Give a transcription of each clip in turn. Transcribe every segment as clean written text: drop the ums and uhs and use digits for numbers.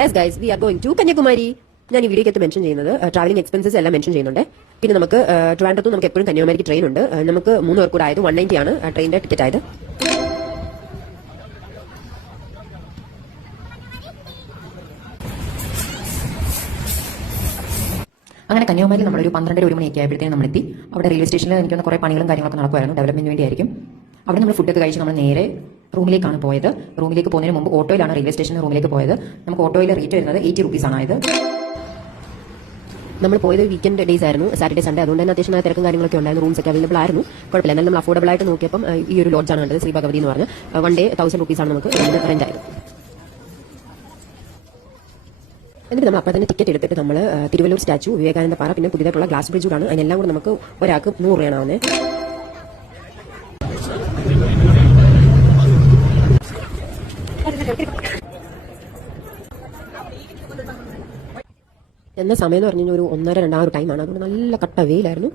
Yes guys, we are going to Kanyakumari. ഞാൻ ഈ വീഡിയോയ്ക്കകത്ത് mention ചെയ്യുന്നത് ട്രാവലിംഗ് എക്സ്പെൻസസ് എല്ലാം മെൻഷൻ ചെയ്യുന്നുണ്ട്. പിന്നെ നമുക്ക് ട്രിവാൻഡ്രത്തും നമുക്ക് എപ്പോഴും കന്യാകുമാരിക്ക് ട്രെയിൻ ഉണ്ട്. നമുക്ക് 3 പേർ കൂടെ ആയത് 190 ആണ് ട്രെയിനിന്റെ ടിക്കറ്റ് ആയത്. അങ്ങനെ കന്യാകുമാരിയിൽ നമ്മളൊരു 12-1 മണിയൊക്കെ ആയപ്പോഴത്തേക്കും നമ്മളെത്തി. അവിടെ റെയിൽവേ സ്റ്റേഷനിൽ എനിക്ക് കുറേ പണികളും കാര്യങ്ങളൊക്കെ നടക്കുമായിരുന്നു, ഡെവലപ്മെന്റിന് വേണ്ടിയായിരിക്കും. അവിടെ നമ്മൾ ഫുഡൊക്കെ കഴിച്ച് നമ്മൾ നേരെ റൂമിലേക്കാണ് പോയത്. റൂമിലേക്ക് പോകുന്നതിന് മുമ്പ് ഓട്ടോയിലാണ് റെയിൽവേ സ്റ്റേഷനിൽ റൂമിലേക്ക് പോയത്. നമുക്ക് ഓട്ടോയിൽ റേറ്റ് വരുന്നത് 80 റുപ്പീസ് ആണ് ആയത്. നമ്മൾ പോയത് വീക്കെൻഡ് ഡേയ്സ് ആയിരുന്നു, സാറ്റർഡേ സൺഡേ. അതുകൊണ്ട് തന്നെ അത്യാവശ്യം തിരക്കും കാര്യങ്ങളൊക്കെ ഉണ്ടായിരുന്നു. റൂംസ് ഒക്കെ അവൈലബിൾ ആയിരുന്നു, കുഴപ്പമില്ല. എന്നാൽ നമ്മൾ അഫോർഡബിൾ ആയിട്ട് നോക്കിയപ്പം ഈ ഒരു ലോഡ്ജാണ് കണ്ടത്, ശ്രീ ഭഗവതി എന്ന് പറഞ്ഞ്. 1 ഡേ 1000 റുപ്പീസ് ആണ് നമുക്ക് റെന്റ് ആയത്. എന്നിട്ട് നമ്മൾ അപ്പോൾ തന്നെ ടിക്കറ്റ് എടുത്തിട്ട് നമ്മൾ തിരുവല്ലൂർ സ്റ്റാച്ചു, വിവേകാനന്ദ പാറ, പിന്നെ പുതിയതായിട്ടുള്ള ഗ്ലാസ് ബ്രിഡ്ജ് കൂടാണ്. അതിനെല്ലാം കൂടെ നമുക്ക് ഒരാൾക്ക് 100 രൂപയാണ് ആവുന്നത്. എന്ന സമയം എന്ന് പറഞ്ഞു ഒരു 1:30-2 ആ ഒരു ടൈമാണ്. അതുകൊണ്ട് നല്ല കട്ട വെയിലായിരുന്നു,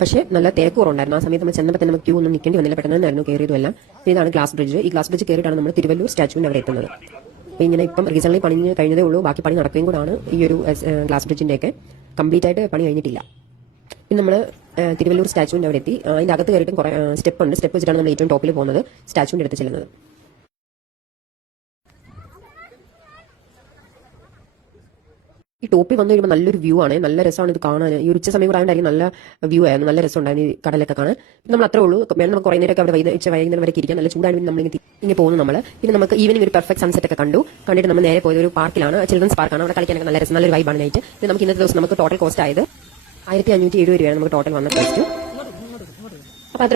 പക്ഷേ നല്ല തിരക്ക് കുറവുണ്ടായിരുന്നു. ആ സമയത്ത് നമ്മൾ ചെന്നപ്പോൾ തന്നെ നമുക്ക് ക്യൂ ഒന്നും നിൽക്കേണ്ടി വന്നില്ല, പെട്ടെന്ന് തന്നെയായിരുന്നു കയറിയതും എല്ലാം. ഇതാണ് ഗ്ലാസ് ബ്രിഡ്ജ്. ഈ ഗ്ലാസ് ബ്രിഡ്ജ് കയറിയിട്ടാണ് നമ്മൾ തിരുവല്ലൂർ സ്റ്റാച്ചുവിൻ്റെ അവിടെ എത്തുന്നത്. അപ്പോൾ ഇങ്ങനെ ഇപ്പം റീസെൻ്റ്ലി പണി കഴിഞ്ഞതേ ഉള്ളൂ, ബാക്കി പണി നടക്കുകയും കൂടാണ്. ഈ ഒരു ഗ്ലാസ് ബ്രിഡ്ജിൻ്റെയൊക്കെ കംപ്ലീറ്റ് ആയിട്ട് പണി കഴിഞ്ഞിട്ടില്ല. പിന്നെ നമ്മൾ തിരുവല്ലൂർ സ്റ്റാച്ചുവിൻ്റെ അവിടെ എത്തി. അതിൻ്റെ അകത്ത് കയറിയിട്ടും കുറേ സ്റ്റെപ്പ് ഉണ്ട്. സ്റ്റെപ്പ് വെച്ചിട്ടാണ് നമ്മൾ ഏറ്റവും ടോപ്പിൽ പോകുന്നത്, സ്റ്റാച്ചുവിൻ്റെ അടുത്ത് ചെല്ലുന്നത്. ഈ ടോപ്പിൽ വന്നു കഴിയുമ്പോൾ നല്ലൊരു വ്യൂ ആണ്, നല്ല രസമാണ് ഇത് കാണാൻ. ഈ ഒരു ഉച്ച സമയം കൂടെ ആയതുകൊണ്ടായിരിക്കും നല്ല വ്യൂ ആയിരുന്നു, നല്ല രസം ഉണ്ടായിരുന്നു ഈ കടലൊക്കെ കാണാൻ. നമ്മൾ അത്രേ ഉള്ളൂ. വേണം നമുക്ക് കുറേ നേരമൊക്കെ അവിടെ വൈകുന്നേരം വരെ ഇരിക്കാം, നല്ല ചൂടാണ്. നമ്മൾ ഇങ്ങനെ പോകുന്നു നമ്മൾ. പിന്നെ നമുക്ക് ഈവനിങ് ഒരു പെർഫെക്റ്റ് സൺസെറ്റ് ഒക്കെ കണ്ടിട്ട് നമ്മൾ നേരെ പോയത് ഒരു പാർക്കിലാണ്, ചിൽഡ്രൻസ് പാർക്കാണ്. അവിടെ കളിക്കാനൊക്കെ നല്ല രസം, നല്ലൊരു വൈബാണ് നൈറ്റ്. പിന്നെ നമുക്ക് ഇന്നത്തെ ദിവസം നമുക്ക് ടോട്ടൽ കോസ്റ്റ് ആയത് 1570 രൂപയാണ് നമുക്ക് ടോട്ടൽ വന്ന കോസ്റ്റ്. അപ്പോൾ